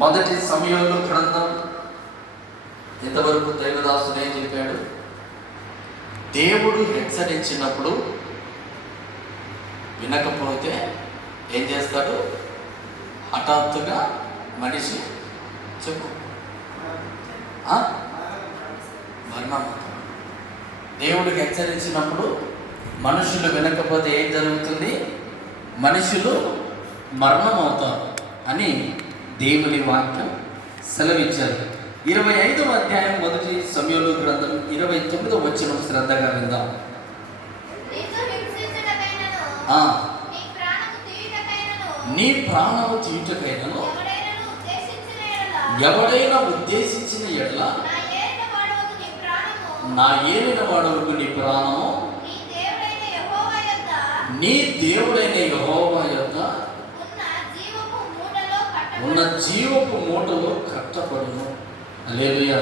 మొదటి సమయంలో గ్రంథం ఇంతవరకు దైవదాసుడు ఏం చెప్పాడు? దేవుడు హెచ్చరించినప్పుడు వినకపోతే ఏం చేస్తాడు? హఠాత్తుగా మనిషి చెప్పు మరణం. దేవుడు హెచ్చరించినప్పుడు మనుషులు వినకపోతే ఏం జరుగుతుంది? మనుషులు మరణం అవుతారు అని దేవుని వాక్యం సెలవిచ్చారు. 25వ అధ్యాయం మొదటి సమూయేలు గ్రంథం 29వ వచనం శ్రద్ధగా విందాం. నీ ప్రాణము తీయుటకైనను ఎవడైనా ఉద్దేశించిన ఎడల నా ఏలిన వాడవకు నీ ప్రాణము నీ దేవుడైన యెహోవా యొద్ద ఉన్న జీవపు మూటలో కట్టబడును. హల్లెలూయా.